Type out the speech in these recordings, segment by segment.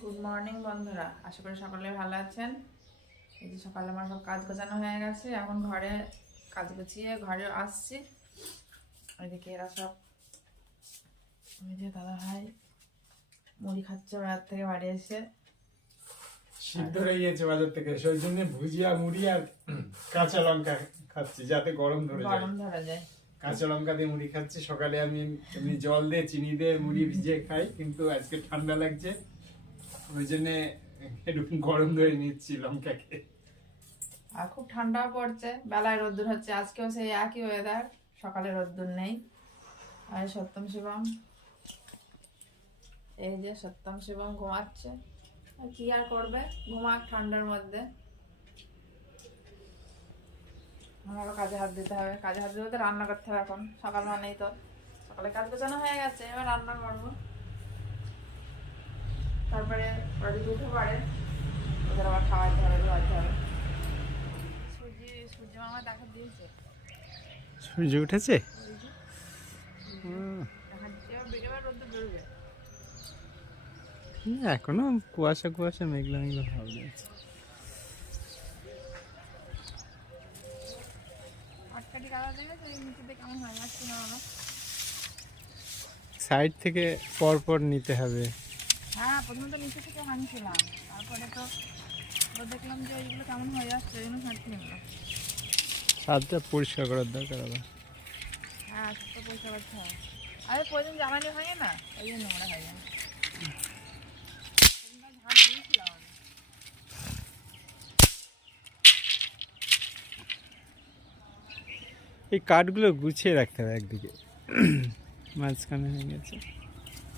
Good morning বন্ধুরা, আশা করি সকলে ভালো আছেন। এই যে সকালে আমার সব কাজ গোছানো হয়ে গেছে, এখন ঘরে কাজ গুছিয়ে ঘরে আসছি। ওইদিকে এরা সব, ওই যে দাদা ভাই মুড়ি খাচ্ছে বাজার থেকে বাড়ি এসে। সিদ্ধ হয়ে গিয়েছে বাজার থেকে, সেই জন্য ভুজিয়া মুড়ি আর কাঁচা লঙ্কা খাচ্ছি যাতে গরম ধরে যায়। কাঁচা লঙ্কা দিয়ে মুড়ি খাচ্ছি। সকালে আমি এমনি জল দিয়ে চিনি দিয়ে মুড়ি ভিজিয়ে খাই, কিন্তু আজকে ঠান্ডা লাগছে, ওই জন্য একটু গরম ধরে নিচ্ছি লঙ্কাকে। আর খুব ঠান্ডাও পড়ছে, বেলায় রোদ্দুর হচ্ছে। আজকেও সেই একই ওয়েদার, সকালে রোদ্দুর নেই। আর সত্যম শিবম, এই যে সত্যম শিবম ঘুমাচ্ছে। আর কি আর করবে, ঘুমাক ঠান্ডার মধ্যে। আমারও কাজে হাত দিতে হবে, কাজে হাত দিতে রান্না করতে হবে। এখন সকাল মানেই তো সকালে কাজ গোছানো হয়ে গেছে, এবার রান্না করবো। তারপরে ওরা যদি উঠে পড়ে, ওদের আবার খাওয়াতে হবে, ধোয়াতে হবে। সূর্য মামা দেখা দিয়েছে, সূর্য উঠেছে, এখনো কুয়াশা কুয়াশা মেঘলা মেঘলা ভাব যাচ্ছে। সাইড থেকে পর পর নিতে হবে। হ্যাঁ, প্রথমে তো নিচে থেকে ভাঙছিলাম, তারপরে তো দেখলাম যে ওইগুলো কেমন হয়ে যাচ্ছে, ওই জন্য ছাড়তে নিলাম। ছাদটা পরিষ্কার করার দরকার আবার। হ্যাঁ, ছাদটা পরিষ্কার করতে হবে। আরে প্রয়োজন জ্বালানি হয় না, ওই জন্য নোংরা হয়ে যায়। ঝাড় দিয়েছিলাম আমি। এই কাঠগুলো গুছিয়ে রাখতে হবে একদিকে, মাঝখানে হয়ে গেছে।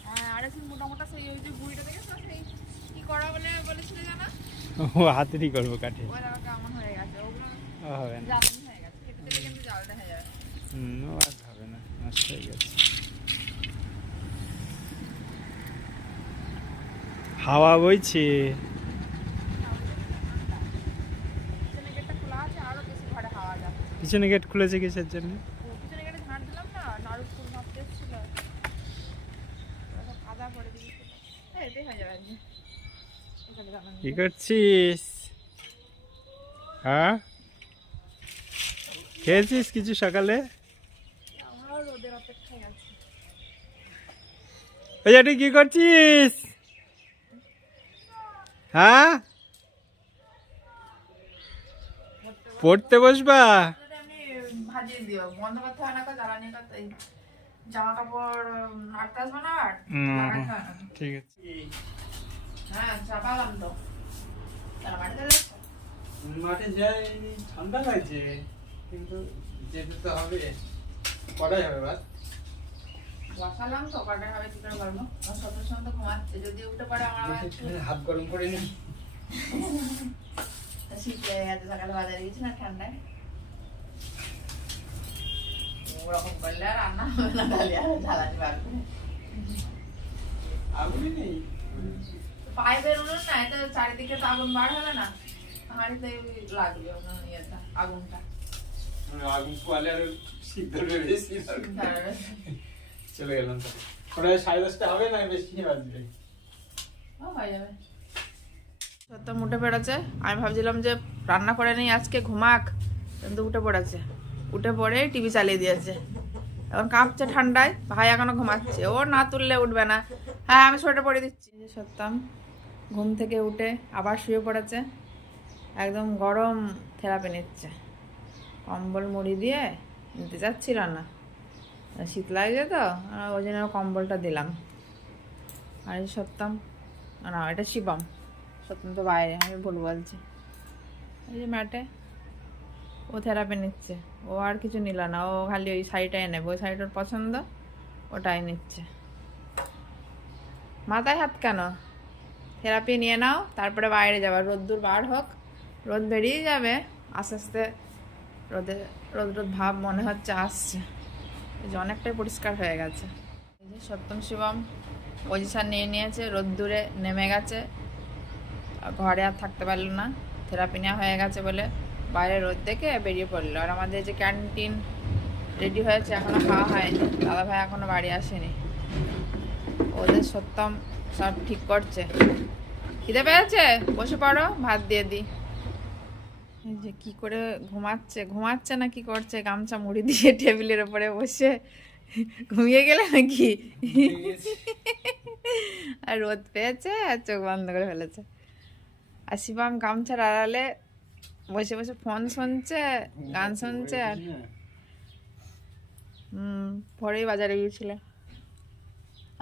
হ্যাঁ, আরে সেই মোটা সেই ওই যে বুড়িটা দেখেছো, সেই কি করা বলেছিল জানা? ও হাতেরই করবো কাঠে। ওরা কেমন হয়ে গেছে, ওগুলো হবে না, জ্বালানি হয়ে গেছে। খেতে দিলে কিন্তু জাল দেখা যাবে। ও আর হবে না, নষ্ট হয়ে গেছে। হাওয়া বইছে। পিছনে গেটটা খোলা আছে, আরো বেশি ঘরে হাওয়া যাচ্ছে। পিছনে গেট খুলেছে কিসের জন্য? পিছনে গেটে ঝাড় দিলাম না, নাড়ু ফুল ভাবতে এসেছিল, কাদা করে দিয়েছিল। এটাই হয়ে যাবে। কি করছিস? হ্যাঁ, খেয়েছিস কিছু সকালে? আমরাও রোদের অপেক্ষায় আছি। ওই তুই কি করছিস? হ্যাঁ, পড়তে বসবা? ভাজিয়ে দিও, বন্ধ করতে হয় না, জ্বালানি করতে। জামা কাপড় নাড়তে আসবো না আর লাগাতে হয় না। ঠিক আছে। হ্যাঁ, চাপালাম তো। তারা বাড়িতে যাচ্ছে? মাঠে যাই, ঠান্ডা লাগছে, কিন্তু যেতে তো হবে। কটাই হবে বাস? বসালাম তো, কটায় হবে কি করে বলবো? আমার সবসময় সময় তো ঘুমাচ্ছে, যদি উঠে পড়ে আমার আবার একটু হাত গরম করে নি। শীত লেগে গেছে, সকালে বাজারে গেছি না ঠান্ডায়। ওরকম করলে আর রান্না হবে না, তাহলে আর জ্বালানি বাড়বে। আগুনই নেই। পাইপের উনুন না, এটা চারিদিকে তো আগুন বার হবে না, হাঁড়িতে লাগবে ইয়েটা, আগুনটা। আগুন পোয়ালে আর সিদ্ধ বেশি চলে গেলাম। ওটা 10:30 হবে না, বেশি বাজবে। হয়ে যাবে। সত্যম উঠে পড়েছে, আমি ভাবছিলাম যে রান্না করে নেই আজকে, ঘুমাক, কিন্তু উঠে পড়েছে। উঠে পড়ে টিভি চালিয়ে দিয়েছে, এখন কাঁপছে ঠান্ডায়। ভাই এখনো ঘুমাচ্ছে, ও না তুললে উঠবে না। হ্যাঁ, আমি সোয়েটার পরে দিচ্ছি। সত্যম ঘুম থেকে উঠে আবার শুয়ে পড়েছে, একদম গরম থেরাপি নিচ্ছে। কম্বল মুড়ি দিয়ে নিতে চাচ্ছিল না, শীত লাগছে তো, ওই জন্য কম্বলটা দিলাম। আর এই সত্যম, না এটা শিবম, সত্যম তো বাইরে, আমি ভুল বলছি। এই যে ম্যাটে ও থেরাপি নিচ্ছে, ও আর কিছু নিল না, ও খালি ওই শাড়িটাই নেবে, ওই শাড়িটার পছন্দ, ওটাই নিচ্ছে। মাথায় হাত কেন? থেরাপি নিয়ে নাও, তারপরে বাইরে যাবে। রোদ্দুর বার হোক, রোদ বেরিয়ে যাবে আস্তে আস্তে। রোদ ভাব মনে হচ্ছে আসছে, এই যে অনেকটাই পরিষ্কার হয়ে গেছে। এই যে সত্যম শিবম পজিশান নিয়ে নিয়েছে, রোদ্দুরে নেমে গেছে, ঘরে আর থাকতে পারলো না। থেরাপি নেওয়া হয়ে গেছে বলে বাইরে রোদ দেখে বেরিয়ে পড়লো। আর আমাদের যে ক্যান্টিন রেডি হয়েছে, এখনো খাওয়া হয়নি, দাদা ভাই এখনো বাড়ি আসেনি। ওদের সত্যম সব ঠিক করছে। খিদে পেয়েছে? বসে পড়ো, ভাত দিয়ে দি। এই যে কি করে ঘুমাচ্ছে না কি করছে, গামছা মুড়ি দিয়ে টেবিলের উপরে বসে ঘুমিয়ে গেলে নাকি? আর রোদ পেয়েছে আর চোখ বন্ধ করে ফেলেছে। আর শিবম গামছার আড়ালে বসে বসে ফোন শুনছে, গান শুনছে। আর পরেই বাজারে গিয়েছিল।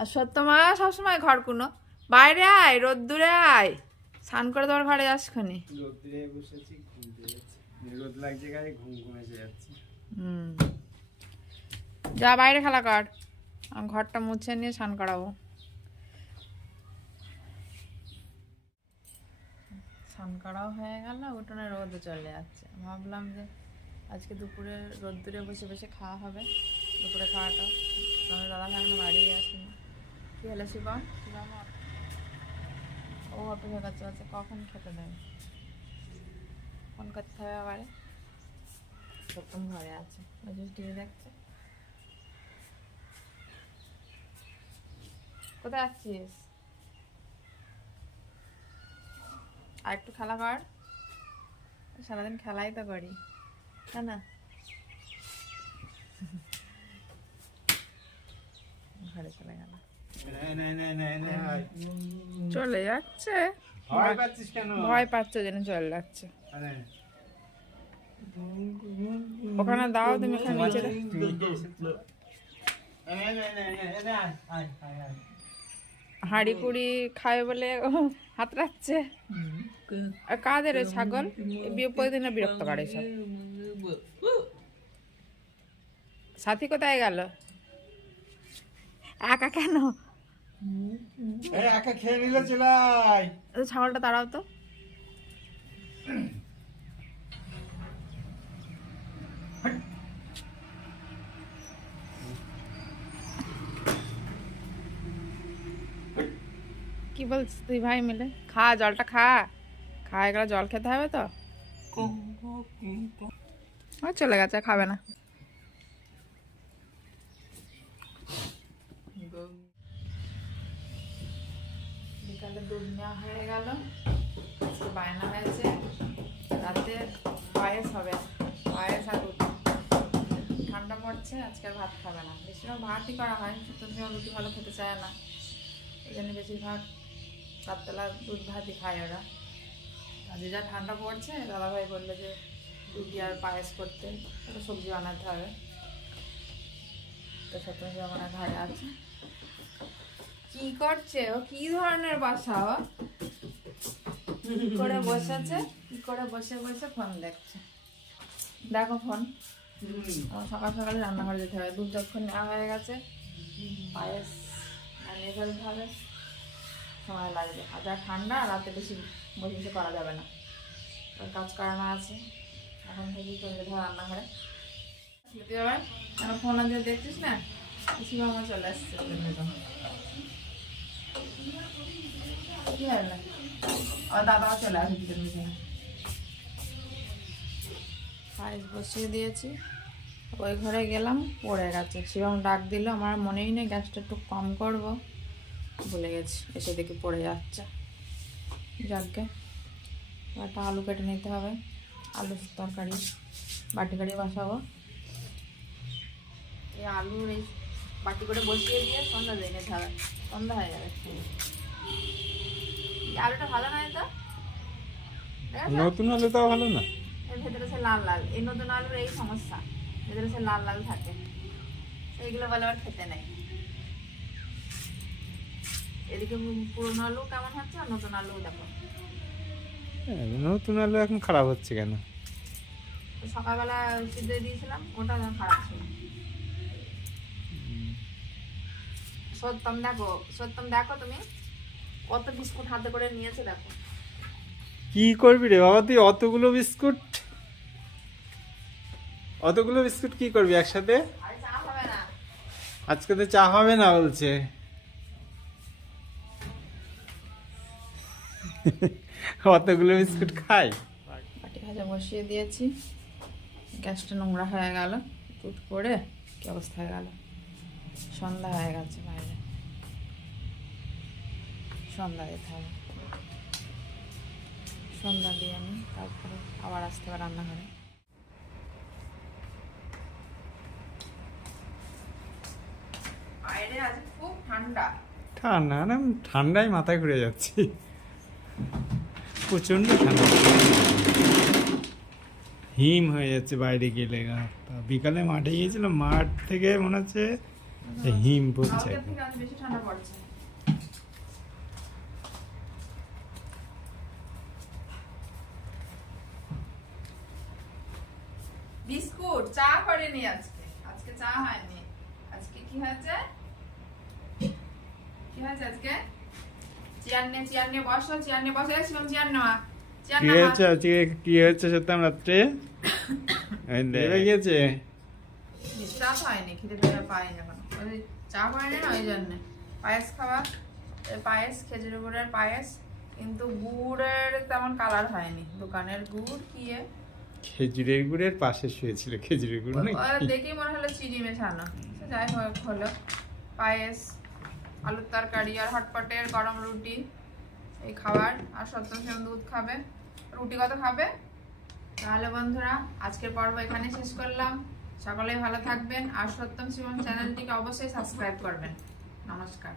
আর সত্যমা সবসময় ঘর কোনো বাইরে আয়, রোদ্দুরে আয়, স্নান করে তোমার ঘরে যাসখানি। রোদ্রে বসেছি, ঘুম পেয়েছে, রোদ লাগছে গায়ে, ঘুম ঘুম এসে যাচ্ছে। যা বাইরে খেলা কর, আমি ঘরটা মুছে নিয়ে স্নান করাবো। স্নান করাও হয়ে গেল, উঠোনে রোদে চলে যাচ্ছে। ভাবলাম যে আজকে দুপুরে রোদ্দুরে বসে বসে খাওয়া হবে, দুপুরে খাওয়াটাও। আমার দাদা এখনো বাড়ি আসেনি। কি হলো শিবম? শিবম ও অপেক্ষা করতে আছে কখন খেতে দেবে, ফোন করতে হবে আবারে। প্রথম ঘরে আছে, টিভি দেখছে। কোথায় যাচ্ছিস? আর একটু খেলা কর, সারাদিন খেলাই তো করি, তাই না? ঘরে চলে গেল, চলে যাচ্ছে। ভয় পাচ্ছিস কেন? ভয় পাচ্ছে যেন চলে যাচ্ছে। ওখানে দাও তুমি, এখানে নিচে হাঁড়ি কুড়ি খাবে বলে হাত রাখছে। আর কাদের ওই ছাগল প্রতিদিন বিরক্ত করে সব। সাথী কোথায় গেল? একা কেন? একা খেয়ে নিল, চলাই ছাগলটা তাড়াও তো। কি বলছিস তুই ভাই মিলে? খা, জলটা খা, খাওয়া গেলে জল খেতে হবে তো। চলে গেছে, খাবে না। বিকালে দুধ নেওয়া হয়ে গেল। আজকে বায়না হয়েছে রাতে পায়েস হবে, পায়েস আর রুটি। ঠান্ডা পড়ছে, আজকে আর ভাত খাবে না। বেশিরভাগ ভাতই করা হয়, সত্যি রুটি ভালো খেতে চায় না, এই জন্য বেশিরভাগ রাতবেলা দুধ ভাতই খায় ওরা। আজকে যা ঠান্ডা পড়ছে, দাদাভাই বললো যে রুটি আর পায়েস করতে, একটা সবজি বানাতে হবে। তো সত্যি আমার ঘরে আছে। কি করছে ও? কি ধরনের বাসা ও? কি করে বসেছে, কি করে বসে বসে ফোন দেখছে। দেখো ফোন। আমার সকাল সকালে রান্নাঘরে যেতে হবে। দুধ যখন নেওয়া হয়ে গেছে, পায়েস বানিয়ে ফেলতে হবে, সময় লাগবে। আর যা ঠান্ডা, রাতে বেশি বসে বসে করা যাবে না, কাজ করানো আছে। এখন থেকেই চলে যেতে হবে রান্নাঘরে। যেতে হবে কেন? ফোন দিয়ে দেখছিস না, বেশি আমার চলে আসছে। কি হলো? আর দাদাও চলে আসে কিচেন মিশনে। পায়েস বসিয়ে দিয়েছি, ওই ঘরে গেলাম, পড়ে গেছে। শিবম ডাক দিল, আমার মনেই নেই গ্যাসটা একটু কম করব, ভুলে গেছি। এসে দেখি পড়ে যাচ্ছে। যাকে একটা আলু কেটে নিতে হবে, আলু তরকারি বাটি করে বসাবো। এই আলুর এই বাটি করে বসিয়ে দিয়ে সন্ধ্যা দিয়ে নিতে হবে, সন্ধ্যা হয়ে যাবে। আলুটা ভালো নয় তো, নতুন আলু তাও ভালো না, এর ভেতরে সে লাল লাল। এই নতুন আলুর এই সমস্যা, ভেতরে সে লাল লাল থাকে, এইগুলো বলে আবার খেতে নেই। এদিকে পুরনো আলু কেমন হচ্ছে, আর নতুন আলু দেখো। নতুন আলু এখন খারাপ হচ্ছে কেন? সকালবেলা সিদ্ধ দিয়েছিলাম, ওটা খারাপ ছিল। সত্যম দেখো তুমি কত বিস্কুট হাতে করে নিয়েছে, দেখো। কি করবি রে বাবা তুই? অতগুলো বিস্কুট কি করবি একসাথে? আর চা হবে না আজকে তো চা হবে না বলছে। অতগুলো বিস্কুট খাই। বাটি ভাজা বসিয়ে দিয়েছি, গ্যাসটা নোংরা হয়ে গেল, টুট করে কি অবস্থা হয়ে গেল। সন্ধ্যা হয়ে গেছে, বাইরে সন্ধ্যা যেতে হবে। সন্ধ্যা দিয়ে আমি তারপরে আবার আসতে হবে রান্নাঘরে। বাইরে আজ খুব ঠান্ডা। ঠান্ডা না, ঠান্ডায় মাথায় ঘুরে যাচ্ছি, প্রচন্ড ঠান্ডা, হিম হয়ে যাচ্ছে বাইরে গেলে। বিকালে মাঠে গিয়েছিলাম, মাঠ থেকে মনে হচ্ছে হিম পড়ছে। কালকের থেকে আজ বেশি ঠান্ডা পড়ছে। বিস্কুট, চা করেনি আজকে, আজকে চা হয়নি। আজকে কি হয়েছে, কি হয়েছে আজকে? চেয়ার নিয়ে বসো, চেয়ার নিয়ে বসে গেছি, চেয়ার নেওয়া, চেয়ার কি নেওয়া। হয়েছে আজকে, কি হয়েছে সত্যি রাত্রে গিয়েছে? বিশ্বাস হয়নি, খিদে পেয়ে পাইনি এখন, ওই চা করেনি না, ওই জন্য পায়েস খাওয়া, পায়েস খেজুর গুড়ের পায়েস, কিন্তু গুড়ের তেমন কালার হয়নি, দোকানের গুড় কি খেজুরের গুড়ের পাশে শুয়েছিল, খেজুরের গুড় নাকি? দেখেই মনে হলো চিনি মেশানো। যাই হোক হলো পায়েস, আলুর তরকারি আর হটপটের গরম রুটি এই খাবার, আর সত্যম শিবম দুধ খাবে। রুটি কত খাবে? তাহলে বন্ধুরা আজকের পর্ব এখানে শেষ করলাম। সকলেই ভালো থাকবেন, আর সত্যম শিবম চ্যানেলটিকে অবশ্যই সাবস্ক্রাইব করবেন। নমস্কার।